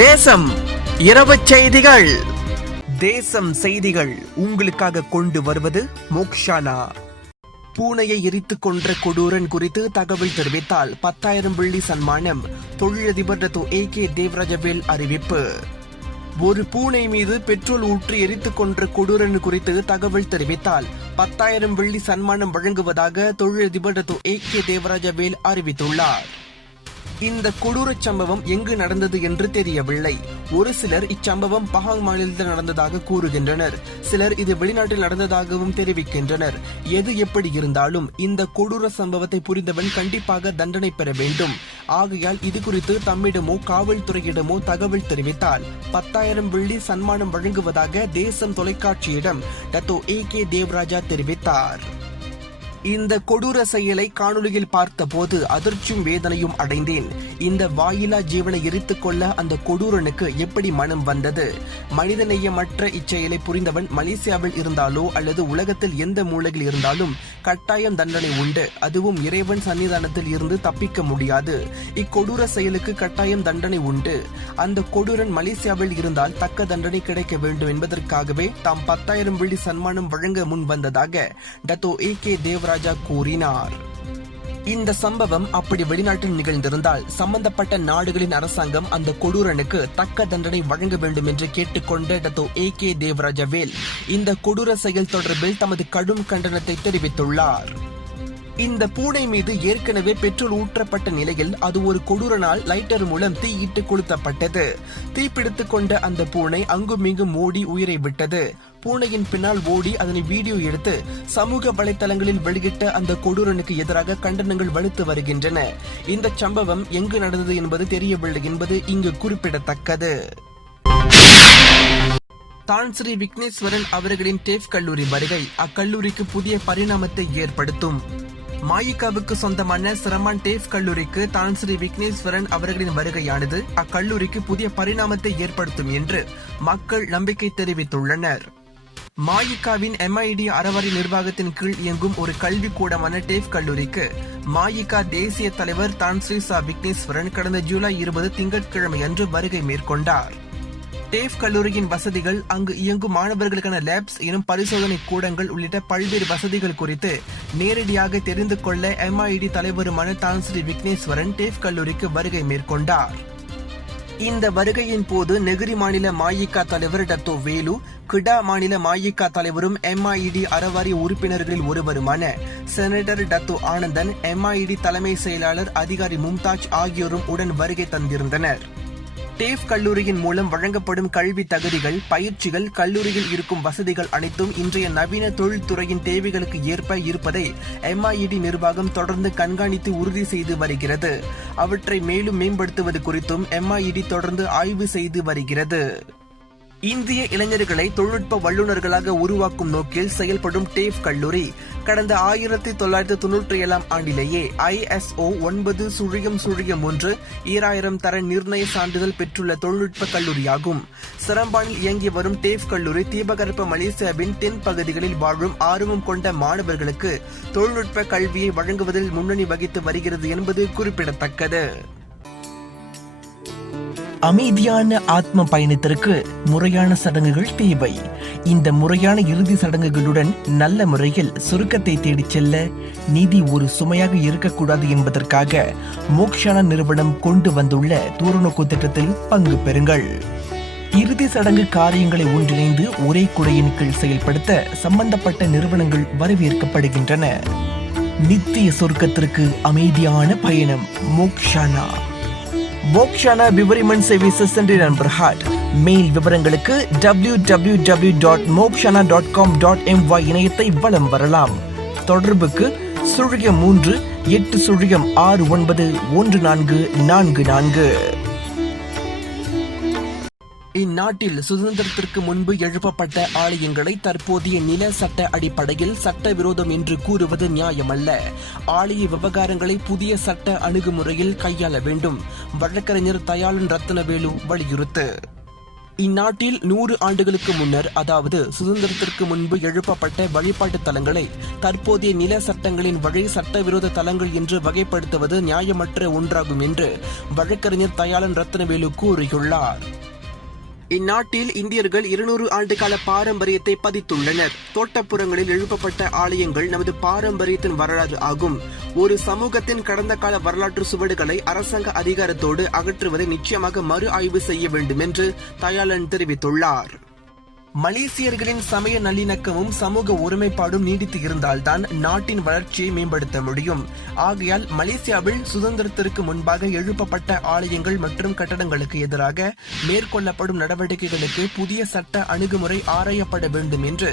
தேசம் இரவு செய்திகள். தேசம் செய்திகள் உங்களுக்காக கொண்டு வருவது மோக்ஷானா. பூனையை எரித்துக் கொன்ற கொடூரன் குறித்து தகவல் தெரிவித்தால் 10,000 வெள்ளி சன்மானம். தொழிலதிபர் AK தேவராஜவேல் அறிவிப்பு. ஒரு பூனை மீது பெட்ரோல் ஊற்றி எரித்துக் கொன்ற கொடூரன் குறித்து தகவல் தெரிவித்தால் 10,000 வெள்ளி சன்மானம் வழங்குவதாக தொழிலதிபர் AK தேவராஜவேல் அறிவித்துள்ளார். இந்த கொடூர சம்பவம் எங்கு நடந்தது என்று தெரியவில்லை. ஒரு சிலர் இச்சம்பவம் பஹாங் மாநிலத்தில் நடந்ததாக கூறுகின்றனர். சிலர் இது வெளிநாட்டில் நடந்ததாகவும் தெரிவிக்கின்றனர். எது எப்படி இருந்தாலும் இந்த கொடூர சம்பவத்தை புரிந்தவன் கண்டிப்பாக தண்டனை பெற வேண்டும். ஆகையால் இது குறித்து தம்மிடமோ காவல்துறையிடமோ தகவல் தெரிவித்தால் 10,000 வெள்ளி சன்மானம் வழங்குவதாக தேசம் தொலைக்காட்சியிடம் AK தேவராஜா தெரிவித்தார். இந்த கொடூர செயலை காணொலியில் பார்த்தபோது அதிர்ச்சியும் வேதனையும் அடைந்தேன். இந்த வாயிலா ஜீவனை எரித்துக் கொள்ள அந்த கொடூரனுக்கு எப்படி மனம் வந்தது? மனிதநேயமற்ற இச்செயலை புரிந்தவன் மலேசியாவில் இருந்தாலோ அல்லது உலகத்தில் எந்த மூலையில் இருந்தாலும் கட்டாயம் தண்டனை உண்டு. அதுவும் இறைவன் சன்னிதானத்தில் இருந்து தப்பிக்க முடியாது. இக்கொடூர செயலுக்கு கட்டாயம் தண்டனை உண்டு. அந்த கொடூரன் மலேசியாவில் இருந்தால் தக்க தண்டனை கிடைக்க வேண்டும் என்பதற்காகவே தாம் 10,000 வெள்ளி சன்மானம் வழங்க முன் வந்ததாக AK தேவராஜா கூறினார். இந்த சம்பவம் அப்படி வெளிநாட்டில் நிகழ்ந்திருந்தால் சம்பந்தப்பட்ட நாடுகளின் அரசாங்கம் அந்த கொடூரனுக்கு தக்க தண்டனை வழங்க வேண்டும் என்று கேட்டுக்கொண்ட AK தேவராஜவேல் இந்த கொடூர செயல் தொடர்பில் தமது கடும் கண்டனத்தை தெரிவித்துள்ளார். இந்த பூனை மீது ஏற்கனவே பெட்ரோல் ஊற்றப்பட்ட நிலையில் அது ஒரு கொடூரனால் லைட்டர் மூலம் தீயிட்டு கொளுத்தப்பட்டது. தீப்பிடித்துக் கொண்ட அந்த பூனை அங்குமிங்கும் ஓடி உயிரை விட்டது. பூனையின் பின்னால் ஓடி அதனை வீடியோ எடுத்து சமூக வலைதளங்களில் வெளியிட்ட அந்த கொடூரனுக்கு எதிராக கண்டனங்கள் வலுத்து வருகின்றன. இந்த சம்பவம் எங்கு நடந்தது என்பது தெரியவில்லை என்பது இங்கு குறிப்பிடத்தக்கது. தான் ஸ்ரீ விக்னேஸ்வரன் அவர்களின் டேஃப் கல்லூரி வருகை அக்கல்லூரிக்கு புதிய பரிணாமத்தை ஏற்படுத்தும். மாயிகாவுக்கு சொந்தமான சிரமான் டேஃப் கல்லூரிக்கு தான் ஸ்ரீ விக்னேஸ்வரன் அவர்களின் வருகையானது அக்கல்லூரிக்கு புதிய பரிணாமத்தை ஏற்படுத்தும் என்று மக்கள் நம்பிக்கை தெரிவித்துள்ளனர். மாயிகாவின் MID அறவாரி நிர்வாகத்தின் கீழ் இயங்கும் ஒரு கல்விக்கூடமான டேஃப் கல்லூரிக்கு மாயிகா தேசிய தலைவர் தான் ஸ்ரீ விக்னேஸ்வரன் கடந்த ஜூலை 20 திங்கட்கிழமை அன்று வருகை மேற்கொண்டார். டேஃப் கல்லூரியின் வசதிகள், அங்கு இயங்கும் மாணவர்களுக்கான லேப்ஸ் எனும் பரிசோதனை கூடங்கள் உள்ளிட்ட பல்வேறு வசதிகள் குறித்து நேரடியாக தெரிந்து கொள்ள MID தலைவருமான தான் ஸ்ரீ விக்னேஸ்வரன் டேஃப் கல்லூரிக்கு வருகை மேற்கொண்டார். இந்த வருகையின் போது நெகிரி மாநில மாயிகா தலைவர் வேலு, கிடா மாநில மாயிகா தலைவரும் MID அறவாரி உறுப்பினர்களில் ஒருவருமான செனட்டர் ஆனந்தன், MID தலைமை செயலாளர் அதிகாரி மும்தாஜ் ஆகியோரும் உடன் வருகை தந்திருந்தனர். டேஃப் கல்லூரியின் மூலம் வழங்கப்படும் கல்வி தகுதிகள், பயிற்சிகள், கல்லூரியில் இருக்கும் வசதிகள் அனைத்தும் இன்றைய நவீன தொழில்துறையின் தேவைகளுக்கு ஏற்ப இருப்பதை MID நிர்வாகம் தொடர்ந்து கண்காணித்து உறுதி செய்து வருகிறது. அவற்றை மேலும் மேம்படுத்துவது குறித்தும் MID தொடர்ந்து ஆய்வு செய்து வருகிறது. இந்திய இளைஞர்களை தொழில்நுட்ப வல்லுநர்களாக உருவாக்கும் நோக்கில் செயல்படும் டேஃப் கல்லூரி கடந்த 1997 ஆண்டிலேயே ISO 9/1 தர நிர்ணய சான்றிதழ் பெற்றுள்ள தொழில்நுட்ப கல்லூரியாகும். சிரம்பானில் இயங்கி வரும் டேஃப் கல்லூரி தீபகற்ப மலேசியாவின் தென் பகுதிகளில் வாழும் ஆர்வம் கொண்ட மாணவர்களுக்கு தொழில்நுட்ப கல்வியை வழங்குவதில் முன்னணி வகித்து வருகிறது என்பது குறிப்பிடத்தக்கது. அமைதியான ஆத்ம பயணத்திற்கு முறையான சடங்குகள் தேவை. இந்த முறையான இறுதி சடங்குகளுடன் நல்ல முறையில் சுருக்கத்தை தேடிச் செல்ல நிதி ஒரு சுமையாக இருக்கக்கூடாது என்பதற்காக மோக்ஷானா நிறுவனம் கொண்டு வந்துள்ள தூரநோக்கு திட்டத்தில் பங்கு பெறுங்கள். இறுதி சடங்கு காரியங்களை ஒன்றிணைந்து ஒரே குடையின் கீழ் செயல்படுத்த சம்பந்தப்பட்ட நிறுவனங்கள் வரவேற்கப்படுகின்றன. நித்திய சொர்க்கத்திற்கு அமைதியான பயணம். Mokshana. Mokshana விவரிமன் services centre in Berhad. Mail விவரங்களுக்கு www.mokshana.com.my இணையத்தை வலம் வரலாம். தொடர்புக்கு 03-806914444. இந்நாட்டில் சுதந்திரத்திற்கு முன்பு எழுப்பப்பட்ட ஆலயங்களை தற்போதைய நில சட்ட அடிப்படையில் சட்டவிரோதம் என்று கூறுவது நியாயமல்ல. ஆலய விவகாரங்களை புதிய சட்ட அணுகுமுறையில் கையாள வேண்டும். வழக்கறிஞர் தயாளன் ரத்னவேலு வலியுறுத்து. இந்நாட்டில் 100 ஆண்டுகளுக்கு முன்னர், அதாவது சுதந்திரத்திற்கு முன்பு எழுப்பப்பட்ட வழிபாட்டு தலங்களை தற்போதைய நில சட்டங்களின் வழி சட்டவிரோத தலங்கள் என்று வகைப்படுத்துவது நியாயமற்ற ஒன்றாகும் என்று வழக்கறிஞர் தயாளன் ரத்னவேலு கூறியுள்ளார். இந்நாட்டில் இந்தியர்கள் 200 ஆண்டுகால பாரம்பரியத்தை பதித்துள்ளனர். தோட்டப்புறங்களில் எழுப்பப்பட்ட ஆலயங்கள் நமது பாரம்பரியத்தின் வரலாறு ஆகும். ஒரு சமூகத்தின் கடந்த கால வரலாற்று சுவடுகளை அரசாங்க அதிகாரத்தோடு அகற்றுவதை நிச்சயமாக மறு ஆய்வு செய்ய வேண்டும் என்று தயாளன் தெரிவித்துள்ளார். மலேசியர்களின் சமய நல்லிணக்கமும் சமூக ஒருமைப்பாடும் நீடித்து இருந்தால்தான் நாட்டின் வளர்ச்சியை மேம்படுத்த முடியும். ஆகையால் மலேசியாவில் சுதந்திரத்திற்கு முன்பாக எழுப்பப்பட்ட ஆலயங்கள் மற்றும் கட்டடங்களுக்கு எதிராக மேற்கொள்ளப்படும் நடவடிக்கைகளுக்கு புதிய சட்ட அணுகுமுறை ஆராயப்பட வேண்டும் என்று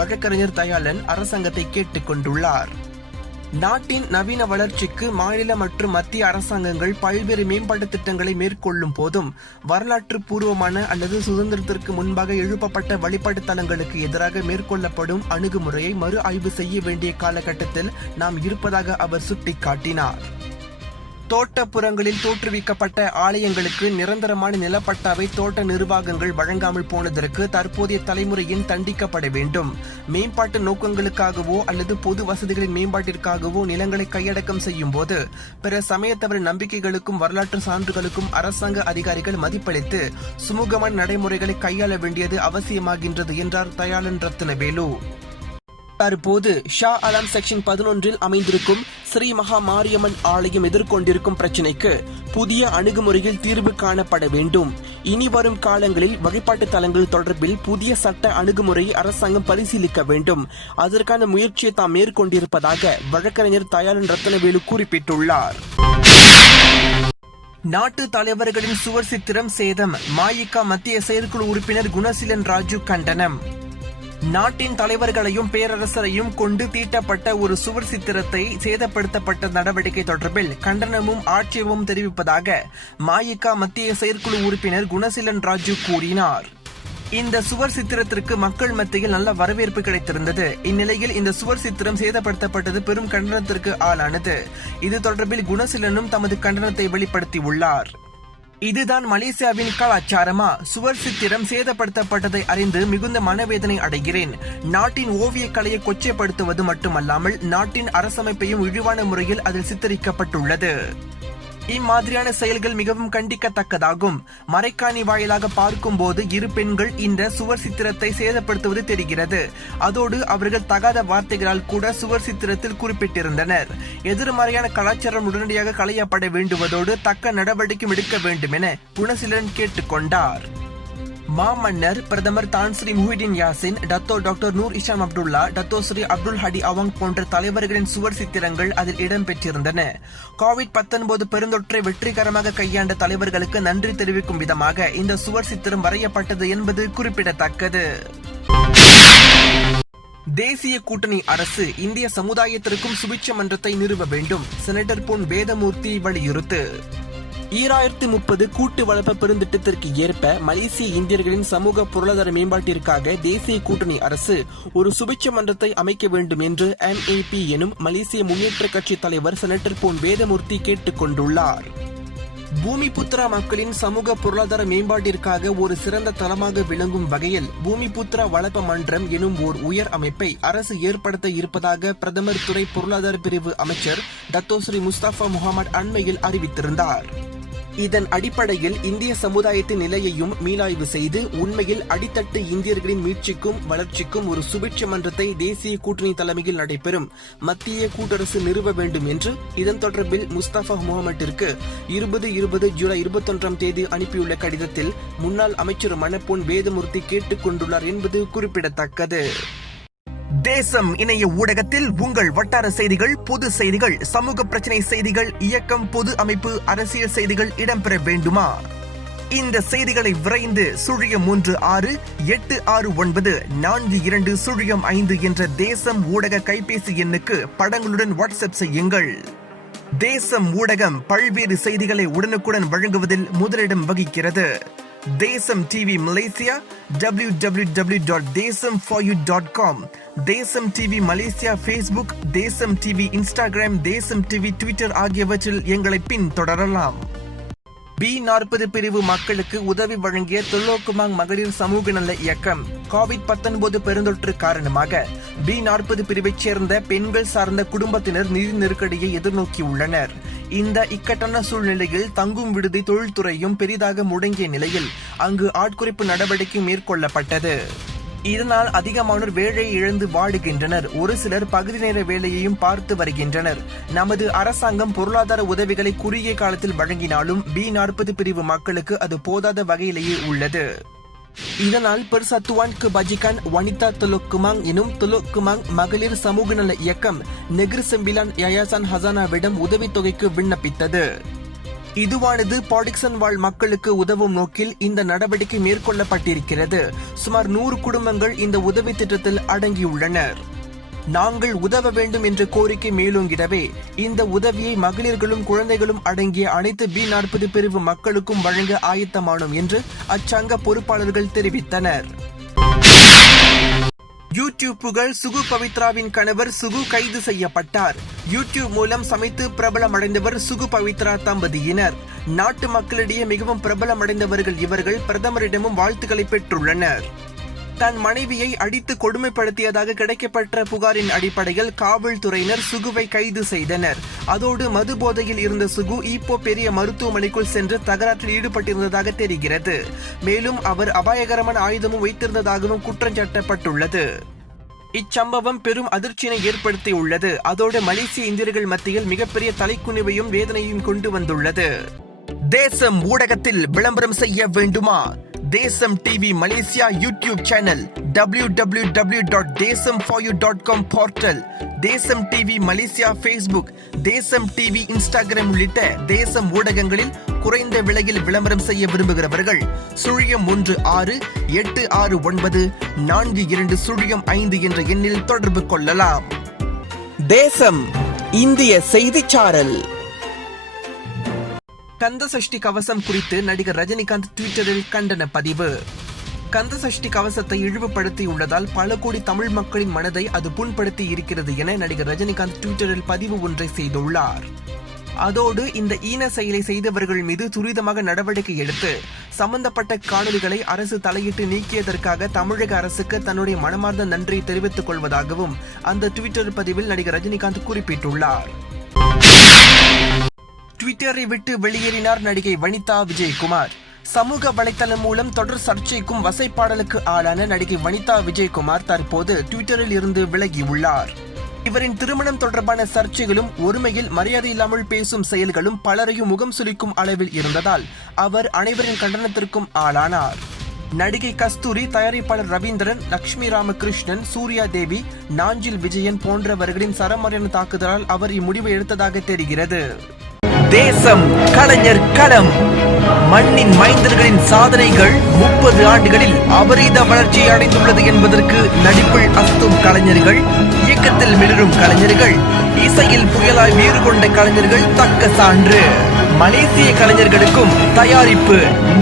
வழக்கறிஞர் தயாளன் அரசாங்கத்தை கேட்டுக் கொண்டுள்ளார். நாட்டின் நவீன வளர்ச்சிக்கு மாநில மற்றும் மத்திய அரசாங்கங்கள் பல்வேறு மேம்பாட்டு திட்டங்களை மேற்கொள்ளும் போதும் வரலாற்று பூர்வமான அல்லது சுதந்திரத்திற்கு முன்பாக எழுப்பப்பட்ட வழிபாட்டு தலங்களுக்கு எதிராக மேற்கொள்ளப்படும் அணுகுமுறையை மறு ஆய்வு செய்ய வேண்டிய காலகட்டத்தில் நாம் இருப்பதாக அவர் சுட்டிக்காட்டினார். தோட்டப்புறங்களில் தோற்றுவிக்கப்பட்ட ஆலயங்களுக்கு நிரந்தரமான நிலப்பட்டாவை தோட்ட நிர்வாகங்கள் வழங்காமல் போனதற்கு தற்போதைய தலைமுறையின் தண்டிக்கப்பட வேண்டும். மேம்பாட்டு நோக்கங்களுக்காகவோ அல்லது பொது வசதிகளின் மேம்பாட்டிற்காகவோ நிலங்களை கையடக்கம் செய்யும் போது பிற சமயத்தவரின் நம்பிக்கைகளுக்கும் வரலாற்று சான்றுகளுக்கும் அரசாங்க அதிகாரிகள் மதிப்பளித்து சுமூகமான நடைமுறைகளை கையாள வேண்டியது அவசியமாகின்றது என்றார் தயாளன் ரத்னவேலு. தற்போது ஷா அலாம் செக்ஷன் 11 அமைந்திருக்கும் ஸ்ரீ மகா மாரியம்மன் ஆலயம் எதிர்கொண்டிருக்கும் பிரச்சினைக்கு புதிய அணுகுமுறையில் தீர்வு காணப்பட வேண்டும். இனி வரும் காலங்களில் வழிபாட்டு தலங்கள் தொடர்பில் புதிய சட்ட அணுகுமுறையை அரசாங்கம் பரிசீலிக்க வேண்டும். அதற்கான முயற்சியை தாம் மேற்கொண்டிருப்பதாக வழக்கறிஞர் தயாளன் ரத்னவேலு குறிப்பிட்டுள்ளார். நாட்டு தலைவர்களின் சுவர் சித்திரம் சேதம், மஇகா மத்திய செயற்குழு உறுப்பினர் குணசீலன் ராஜு கண்டனம். நாட்டின் தலைவர்களையும் பேரரசரையும் கொண்டு தீட்டப்பட்ட ஒரு சுவர் சித்திரத்தை சேதப்படுத்தப்பட்ட நடவடிக்கை தொடர்பில் கண்டனமும் ஆட்சேபமும் தெரிவிப்பதாக மஇகா மத்திய செயற்குழு உறுப்பினர் குணசீலன் ராஜு கூறினார். இந்த சுவர் சித்திரத்திற்கு மக்கள் மத்தியில் நல்ல வரவேற்பு கிடைத்திருந்தது. இந்நிலையில் இந்த சுவர் சித்திரம் சேதப்படுத்தப்பட்டது பெரும் கண்டனத்திற்கு ஆளானது. இது தொடர்பில் குணசீலனும் தமது கண்டனத்தை வெளிப்படுத்தியுள்ளார். இதுதான் மலேசியாவின் கலாச்சாரமா? சுவர் சித்திரம் சேதப்படுத்தப்பட்டதை அறிந்து மிகுந்த மனவேதனை அடைகிறேன். நாட்டின் ஓவிய கலையை கொச்சைப்படுத்துவது மட்டுமல்லாமல் நாட்டின் அரசமைப்பையும் இழிவான முறையில் அதில் சித்தரிக்கப்பட்டுள்ளது. இம்மாதிரியான செயல்கள் மிகவும் கண்டிக்கத்தக்கதாகும். மறைக்காணி வாயிலாக பார்க்கும் போது 2 பெண்கள் இந்த சுவர் சித்திரத்தை சேதப்படுத்துவது தெரிகிறது. அதோடு அவர்கள் தகாத வார்த்தைகளால் கூட சுவர் சித்திரத்தில் குறிப்பிட்டிருந்தனர். எதிர்மறையான கலாச்சாரம் உடனடியாக களையப்பட வேண்டுவதோடு தக்க நடவடிக்கை எடுக்க வேண்டும் என குணசீலன் கேட்டுக்கொண்டார். மாமன்னர் பிரதமர் Tan Sri Muhyiddin Yassin, Datuk doctor Noor Hisham Abdullah, Datuk Seri Abdul Hadi Awang போன்ற தலைவர்களின் சுவர் சித்திரங்கள் அதில் இடம்பெற்றிருந்தன. கோவிட்-19 பெருந்தொற்றை வெற்றிகரமாக கையாண்ட தலைவர்களுக்கு நன்றி தெரிவிக்கும் விதமாக இந்த சுவர் சித்திரம் வரையப்பட்டது என்பது குறிப்பிடத்தக்கது. தேசிய கூட்டணி அரசு இந்திய சமுதாயத்திற்கும் சுபிட்ச மன்றத்தை நிறுவ வேண்டும். செனட்டர் பொன் வேதமூர்த்தி வலியுறுத்து. 2030 கூட்டு வளர்ப்பு பெருந்திட்டத்திற்கு ஏற்ப மலேசிய இந்தியர்களின் சமூக பொருளாதார மேம்பாட்டிற்காக தேசிய கூட்டணி அரசு ஒரு சுபிட்ச மன்றத்தை அமைக்க வேண்டும் என்று MAP எனும் மலேசிய முன்னேற்ற கட்சி தலைவர் செனட்டர் பொன் வேதமூர்த்தி கேட்டுக் கொண்டுள்ளார். பூமிபுத்ரா மக்களின் சமூக பொருளாதார மேம்பாட்டிற்காக ஒரு சிறந்த தளமாக விளங்கும் வகையில் பூமிபுத்ரா வளர்ப்பு மன்றம் எனும் ஓர் உயர் அமைப்பை அரசு ஏற்படுத்த இருப்பதாக பிரதமர் துறை பொருளாதார பிரிவு அமைச்சர் டத்தோ ஸ்ரீ முஸ்தபா முகமது அண்மையில் அறிவித்திருந்தார். இதன் அடிப்படையில் இந்திய சமுதாயத்தின் நிலையையும் மீளாய்வு செய்து உண்மையில் அடித்தட்டு இந்தியர்களின் மீட்சிக்கும் வளர்ச்சிக்கும் ஒரு சுபிட்ச மன்றத்தை தேசிய கூட்டணி தலைமையில் நடைபெறும் மத்திய கூட்டரசு நிறுவ வேண்டும் என்று இதன் தொடர்பில் முஸ்தபா முகமட்டிற்கு 2020 ஜூலை 21 அனுப்பியுள்ள கடிதத்தில் முன்னாள் அமைச்சர் மணப்பொன் வேதமூர்த்தி கேட்டுக் கொண்டுள்ளார் என்பது குறிப்பிடத்தக்கது. தேசம் இணைய ஊடகத்தில் உங்கள் வட்டார செய்திகள், பொது செய்திகள், சமூக பிரச்சனை செய்திகள், இயக்கம், பொது அமைப்பு, அரசியல் செய்திகள் இடம்பெற வேண்டுமா? இந்த செய்திகளை விரைந்து 03686942005 என்ற தேசம் ஊடக கைபேசி எண்ணுக்கு படங்களுடன் வாட்ஸ்அப் செய்யுங்கள். தேசம் ஊடகம் பல்வேறு செய்திகளை உடனுக்குடன் வழங்குவதில் முதலிடம் வகிக்கிறது. தேசம் டிவி மலேசியா www.desamforyou.com, தேசம் டிவி மலேசியா ஃபேஸ்புக், தேசம் டிவி இன்ஸ்டாகிராம், தேசம் டிவி ட்விட்டர் ஆகியவற்றில் எங்களை பின்தொடரலாம். B40 பிரிவு மக்களுக்கு உதவி வழங்கிய துலோக்குமாங் மகளிர் சமூக நல இயக்கம் COVID-19 பெருந்தொற்று காரணமாக B40 பிரிவைச் சேர்ந்த பெண்கள் சார்ந்த குடும்பத்தினர் நிதி நெருக்கடியை எதிர்நோக்கியுள்ளனர். இந்த இக்கட்டான சூழ்நிலையில் தங்கும் விடுதி தொழில்துறையும் பெரிதாக முடங்கிய நிலையில் அங்கு ஆட்குறைப்பு நடவடிக்கை மேற்கொள்ளப்பட்டது. இதனால் அதிகமானோர் வேலையை இழந்து வாடுகின்றனர். ஒரு சிலர் பகுதி நேர வேலையையும் பார்த்து வருகின்றனர். நமது அரசாங்கம் பொருளாதார உதவிகளை குறுகிய காலத்தில் வழங்கினாலும் B40 பிரிவு மக்களுக்கு அது போதாத வகையிலேயே உள்ளது. இதனால் பெர்சத்துவான் கெபாஜிகான் வனிதா துலோக்குமாங் எனும் துலோக்குமாங் மகளிர் சமூக நல இயக்கம் நெகிர் செம்பிலான் யாயாசான் ஹசானாவிடம் உதவித்தொகைக்கு விண்ணப்பித்தது. இதுவானது பாடிக்சன் வாழ் மக்களுக்கு உதவும் நோக்கில் இந்த நடவடிக்கை மேற்கொள்ளப்பட்டிருக்கிறது. சுமார் 100 குடும்பங்கள் இந்த உதவி திட்டத்தில் அடங்கியுள்ளனர். நாங்கள் உதவ வேண்டும் என்ற கோரிக்கை மேலோங்கிடவே இந்த உதவியை மகளிர்களும் குழந்தைகளும் அடங்கிய அனைத்து B40 பிரிவு மக்களுக்கும் வழங்க ஆயத்தமானோம் என்று அச்சங்க பொறுப்பாளர்கள் தெரிவித்தனர். யூடியூப் புகழ் சுகு பவித்ராவின் கணவர் சுகு கைது செய்யப்பட்டார். யூடியூப் மூலம் சமைத்து பிரபலமடைந்தவர் சுகு பவித்ரா தம்பதியினர். நாட்டு மக்களிடையே மிகவும் பிரபலமடைந்தவர்கள் இவர்கள். பிரதமரிடமும் வாழ்த்துக்களை பெற்றுள்ளனர். தன் மனைவியை அடித்து கொடுமைப்படுத்தியதாக கிடைக்கப்பட்ட புகாரின் அடிப்படையில் காவல்துறையினர் சுகுவை கைது செய்தனர். அதோடு மது போதையில் இருந்த சுகு ஈப்போ பெரிய மருத்துவமனைக்குள் சென்று தகராற்றில் ஈடுபட்டிருந்ததாக தெரிகிறது. மேலும் அவர் அபாயகரமான ஆயுதமும் வைத்திருந்ததாகவும் குற்றஞ்சாட்டப்பட்டுள்ளது. இச்சம்பவம் பெரும் அதிர்ச்சியினை ஏற்படுத்தியுள்ளது. அதோடு மலேசிய இந்தியர்கள் மத்தியில் மிகப்பெரிய தலைக்குனிவையும் வேதனையும் கொண்டு வந்துள்ளது. தேசம் ஊடகத்தில் விளம்பரம் செய்ய வேண்டுமா? தேசம் TV Malaysia YouTube channel, www.desamforyou.com portal, தேசம் டிவி மலேசியா ஃபேஸ்புக், தேசம் டிவி இன்ஸ்டாகிராம் உள்ளிட்ட தேசம் ஊடகங்களில் குறைந்த விலையில் விளம்பரம் செய்ய விரும்புகிறவர்கள் 0168694205 என்ற எண்ணில் தொடர்பு கொள்ளலாம். தேசம் இந்திய செய்திச்சாரல். கந்தசஷ்டி கவசம் குறித்து நடிகர் ரஜினிகாந்த் ட்விட்டரில் கண்டன பதிவு. கந்தசஷ்டி கவசத்தை இழிவுபடுத்தியுள்ளதால் பல கோடி தமிழ் மக்களின் மனதை அது புண்படுத்தி இருக்கிறது என நடிகர் ரஜினிகாந்த் ட்விட்டரில் பதிவு ஒன்றை செய்துள்ளார். அதோடு இந்த ஈன செயலை செய்தவர்கள் மீது துரிதமாக நடவடிக்கை எடுத்து சம்பந்தப்பட்ட காணொலிகளை அரசு தலையிட்டு நீக்கியதற்காக தமிழக அரசுக்கு தன்னுடைய மனமார்ந்த நன்றியை தெரிவித்துக் கொள்வதாகவும் அந்த ட்விட்டர் பதிவில் நடிகர் ரஜினிகாந்த் குறிப்பிட்டுள்ளார். ட்விட்டரை விட்டு வெளியேறினார் நடிகை வனிதா விஜயகுமார். சமூக வலைத்தளம் மூலம் தொடர் சர்ச்சைக்கும் வசைப்பாடலுக்கு ஆளான நடிகை வனிதா விஜயகுமார் தற்போது ட்விட்டரில் இருந்து விலகியுள்ளார். இவரின் திருமணம் தொடர்பான சர்ச்சைகளும் ஒருமையில் மரியாதை இல்லாமல் பேசும் செயல்களும் பலரையும் முகம் சுளிக்கும் அளவில் இருந்ததால் அவர் அனைவரின் கண்டனத்திற்கும் ஆளானார். நடிகை கஸ்தூரி, தயாரிப்பாளர் ரவீந்திரன், லட்சுமி ராமகிருஷ்ணன், சூர்யா தேவி, நாஞ்சில் விஜயன் போன்றவர்களின் சரமாரியான தாக்குதலால் அவர் இம்முடிவை எடுத்ததாக தெரிகிறது. தேசம் கலைஞர் களம். மண்ணின் மைந்தர்களின் சாதனைகள் 30 ஆண்டுகளில் அபரீத வளர்ச்சியை அடைந்துள்ளது என்பதற்கு நடிப்பில் அஸ்தும் கலைஞர்கள், இயக்கத்தில் மிளரும் கலைஞர்கள், இசையில் புயலாய் வீறு கொண்ட கலைஞர்கள் தக்க சான்று. மலேசிய கலைஞர்களுக்கும் தயாரிப்பு,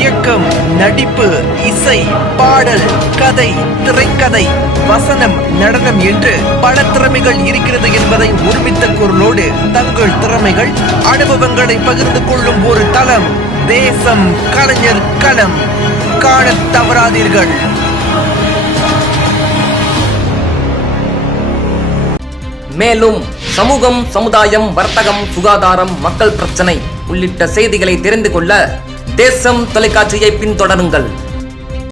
இயக்கம், நடிப்பு, இசை, பாடல், கதை, திரைக்கதை, வசனம், நடனம் என்று பல திறமைகள் இருக்கிறது என்பதை ஒருமித்த குரலோடு தங்கள் திறமைகள், அனுபவங்களை பகிர்ந்து கொள்ளும் ஒரு தளம் தேசம் கலைஞர் களம். காணத் தவறாதீர்கள். மேலும் சமூகம், சமுதாயம், வர்த்தகம், சுகாதாரம், மக்கள் பிரச்சனை உள்ளிட்ட செய்திகளை தெரிந்து கொள்ள தேசம் தொலைக்காட்சியை பின்தொடருங்கள்.